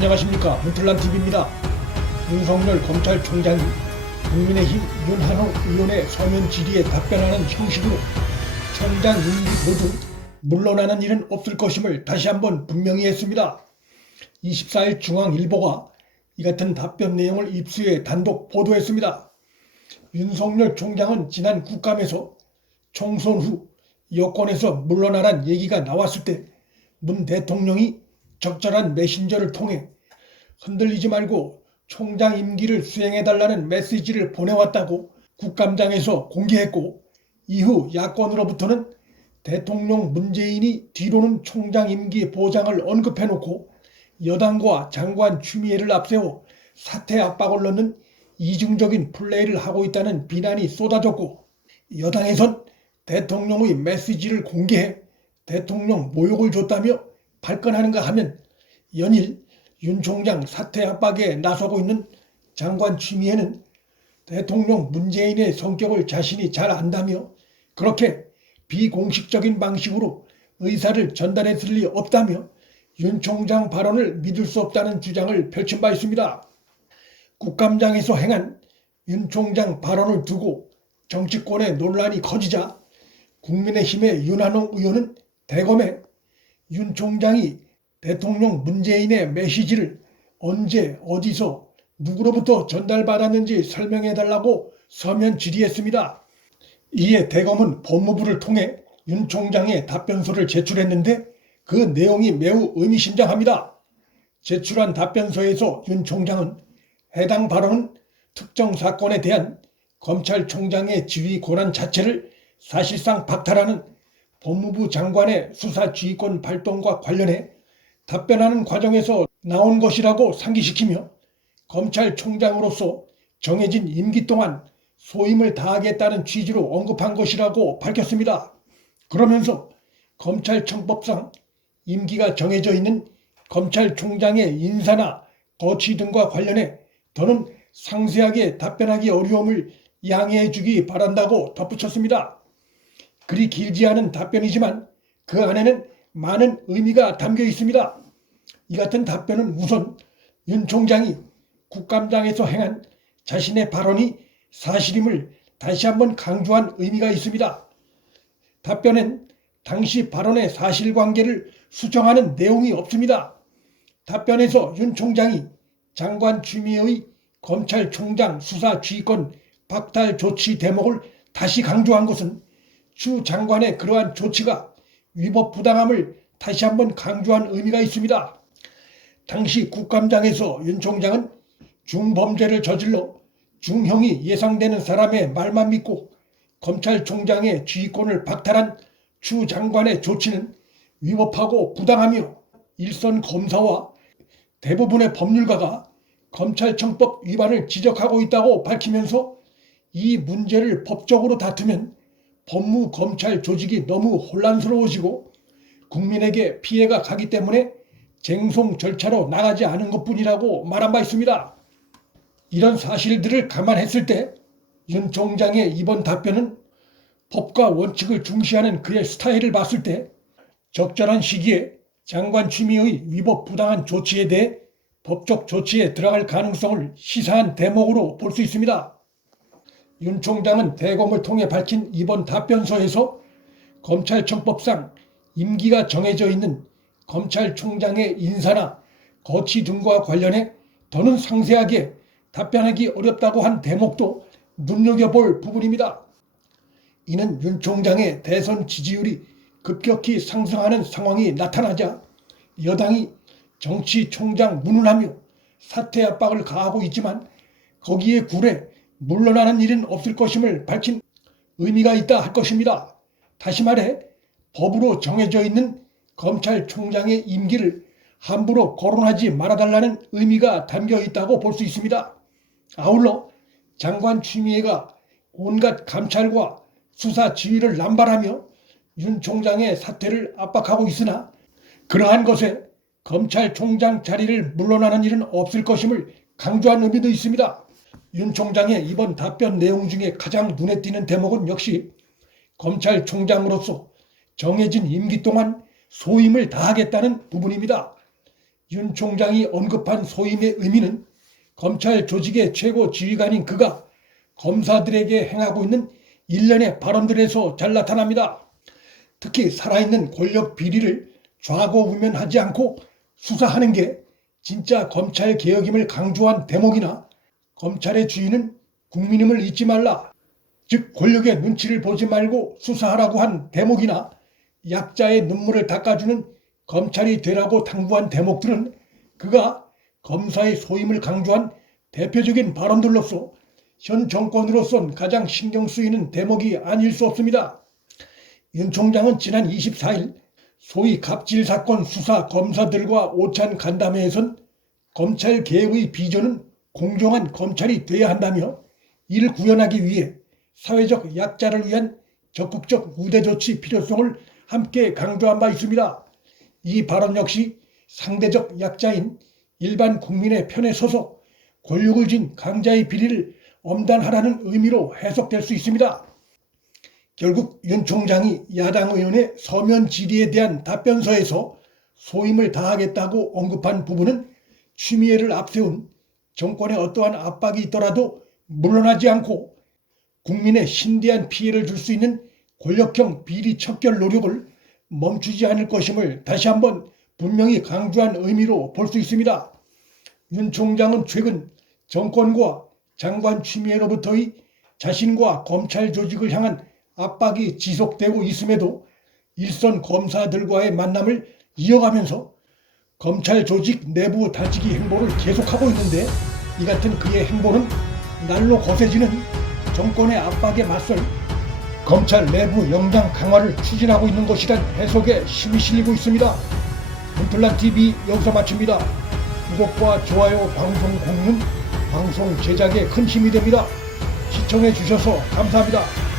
안녕하십니까, 문틀란TV입니다. 윤석열 검찰총장이 국민의힘 윤한홍 의원의 서면 질의에 답변하는 형식으로 총장 임기 도중 물러나는 일은 없을 것임을 다시 한번 분명히 했습니다. 24일 중앙일보가 이 같은 답변 내용을 입수해 단독 보도했습니다. 윤석열 총장은 지난 국감에서 총선 후 여권에서 물러나란 얘기가 나왔을 때 문 대통령이 적절한 메신저를 통해 흔들리지 말고 총장 임기를 수행해달라는 메시지를 보내왔다고 국감장에서 공개했고, 이후 야권으로부터는 대통령 문재인이 뒤로는 총장 임기 보장을 언급해놓고 여당과 장관 추미애를 앞세워 사퇴 압박을 넣는 이중적인 플레이를 하고 있다는 비난이 쏟아졌고, 여당에선 대통령의 메시지를 공개해 대통령 모욕을 줬다며 발끈하는가 하면 연일 윤 총장 사퇴 압박에 나서고 있는 장관 추미애는 대통령 문재인의 성격을 자신이 잘 안다며 그렇게 비공식적인 방식으로 의사를 전달했을 리 없다며 윤 총장 발언을 믿을 수 없다는 주장을 펼친 바 있습니다. 국감장에서 행한 윤 총장 발언을 두고 정치권의 논란이 커지자 국민의힘의 윤한홍 의원은 대검에 윤 총장이 대통령 문재인의 메시지를 언제 어디서 누구로부터 전달받았는지 설명해달라고 서면 질의했습니다. 이에 대검은 법무부를 통해 윤 총장의 답변서를 제출했는데 그 내용이 매우 의미심장합니다. 제출한 답변서에서 윤 총장은 해당 발언은 특정 사건에 대한 검찰총장의 지휘 권한 자체를 사실상 박탈하는 법무부 장관의 수사 지휘권 발동과 관련해 답변하는 과정에서 나온 것이라고 상기시키며 검찰총장으로서 정해진 임기 동안 소임을 다하겠다는 취지로 언급한 것이라고 밝혔습니다. 그러면서 검찰청법상 임기가 정해져 있는 검찰총장의 인사나 거취 등과 관련해 더는 상세하게 답변하기 어려움을 양해해 주기 바란다고 덧붙였습니다. 그리 길지 않은 답변이지만 그 안에는 많은 의미가 담겨 있습니다. 이 같은 답변은 우선 윤 총장이 국감장에서 행한 자신의 발언이 사실임을 다시 한번 강조한 의미가 있습니다. 답변엔 당시 발언의 사실관계를 수정하는 내용이 없습니다. 답변에서 윤 총장이 장관 추미애의 검찰총장 수사 지휘권 박탈 조치 대목을 다시 강조한 것은 추 장관의 그러한 조치가 위법 부당함을 다시 한번 강조한 의미가 있습니다. 당시 국감장에서 윤 총장은 중범죄를 저질러 중형이 예상되는 사람의 말만 믿고 검찰총장의 지휘권을 박탈한 추 장관의 조치는 위법하고 부당하며 일선 검사와 대부분의 법률가가 검찰청법 위반을 지적하고 있다고 밝히면서 이 문제를 법적으로 다투면 법무검찰 조직이 너무 혼란스러워지고 국민에게 피해가 가기 때문에 쟁송 절차로 나가지 않은 것뿐이라고 말한 바 있습니다. 이런 사실들을 감안했을 때 윤 총장의 이번 답변은 법과 원칙을 중시하는 그의 스타일을 봤을 때 적절한 시기에 장관 추미애의 위법 부당한 조치에 대해 법적 조치에 들어갈 가능성을 시사한 대목으로 볼 수 있습니다. 윤 총장은 대검을 통해 밝힌 이번 답변서에서 검찰청법상 임기가 정해져 있는 검찰총장의 인사나 거취 등과 관련해 더는 상세하게 답변하기 어렵다고 한 대목도 눈여겨볼 부분입니다. 이는 윤 총장의 대선 지지율이 급격히 상승하는 상황이 나타나자 여당이 정치총장 문운하며 사퇴 압박을 가하고 있지만 거기에 굴해 물러나는 일은 없을 것임을 밝힌 의미가 있다 할 것입니다. 다시 말해 법으로 정해져 있는 검찰총장의 임기를 함부로 거론하지 말아달라는 의미가 담겨 있다고 볼 수 있습니다. 아울러 장관 추미애가 온갖 감찰과 수사 지휘를 남발하며 윤 총장의 사퇴를 압박하고 있으나 그러한 것에 검찰총장 자리를 물러나는 일은 없을 것임을 강조한 의미도 있습니다. 윤 총장의 이번 답변 내용 중에 가장 눈에 띄는 대목은 역시 검찰총장으로서 정해진 임기 동안 소임을 다하겠다는 부분입니다. 윤 총장이 언급한 소임의 의미는 검찰 조직의 최고 지휘관인 그가 검사들에게 행하고 있는 일련의 발언들에서 잘 나타납니다. 특히 살아있는 권력 비리를 좌고우면하지 않고 수사하는 게 진짜 검찰 개혁임을 강조한 대목이나 검찰의 주인은 국민임을 잊지 말라, 즉 권력의 눈치를 보지 말고 수사하라고 한 대목이나 약자의 눈물을 닦아주는 검찰이 되라고 당부한 대목들은 그가 검사의 소임을 강조한 대표적인 발언들로서 현 정권으로선 가장 신경 쓰이는 대목이 아닐 수 없습니다. 윤 총장은 지난 24일 소위 갑질 사건 수사 검사들과 오찬 간담회에선 검찰 개혁의 비전은 공정한 검찰이 돼야 한다며 이를 구현하기 위해 사회적 약자를 위한 적극적 우대 조치 필요성을 함께 강조한 바 있습니다. 이 발언 역시 상대적 약자인 일반 국민의 편에 서서 권력을 쥔 강자의 비리를 엄단하라는 의미로 해석될 수 있습니다. 결국 윤 총장이 야당 의원의 서면 질의에 대한 답변서에서 소임을 다하겠다고 언급한 부분은 추미애를 앞세운 정권에 어떠한 압박이 있더라도 물러나지 않고 국민의 심대한 피해를 줄 수 있는 권력형 비리 척결 노력을 멈추지 않을 것임을 다시 한번 분명히 강조한 의미로 볼 수 있습니다. 윤 총장은 최근 정권과 장관 추미애로부터의 자신과 검찰 조직을 향한 압박이 지속되고 있음에도 일선 검사들과의 만남을 이어가면서 검찰 조직 내부 다지기 행보를 계속하고 있는데, 이 같은 그의 행보는 날로 거세지는 정권의 압박에 맞설 검찰 내부 역량 강화를 추진하고 있는 것이란 해석에 힘이 실리고 있습니다. 문틀란TV 여기서 마칩니다. 구독과 좋아요, 방송 공유는 방송 제작에 큰 힘이 됩니다. 시청해 주셔서 감사합니다.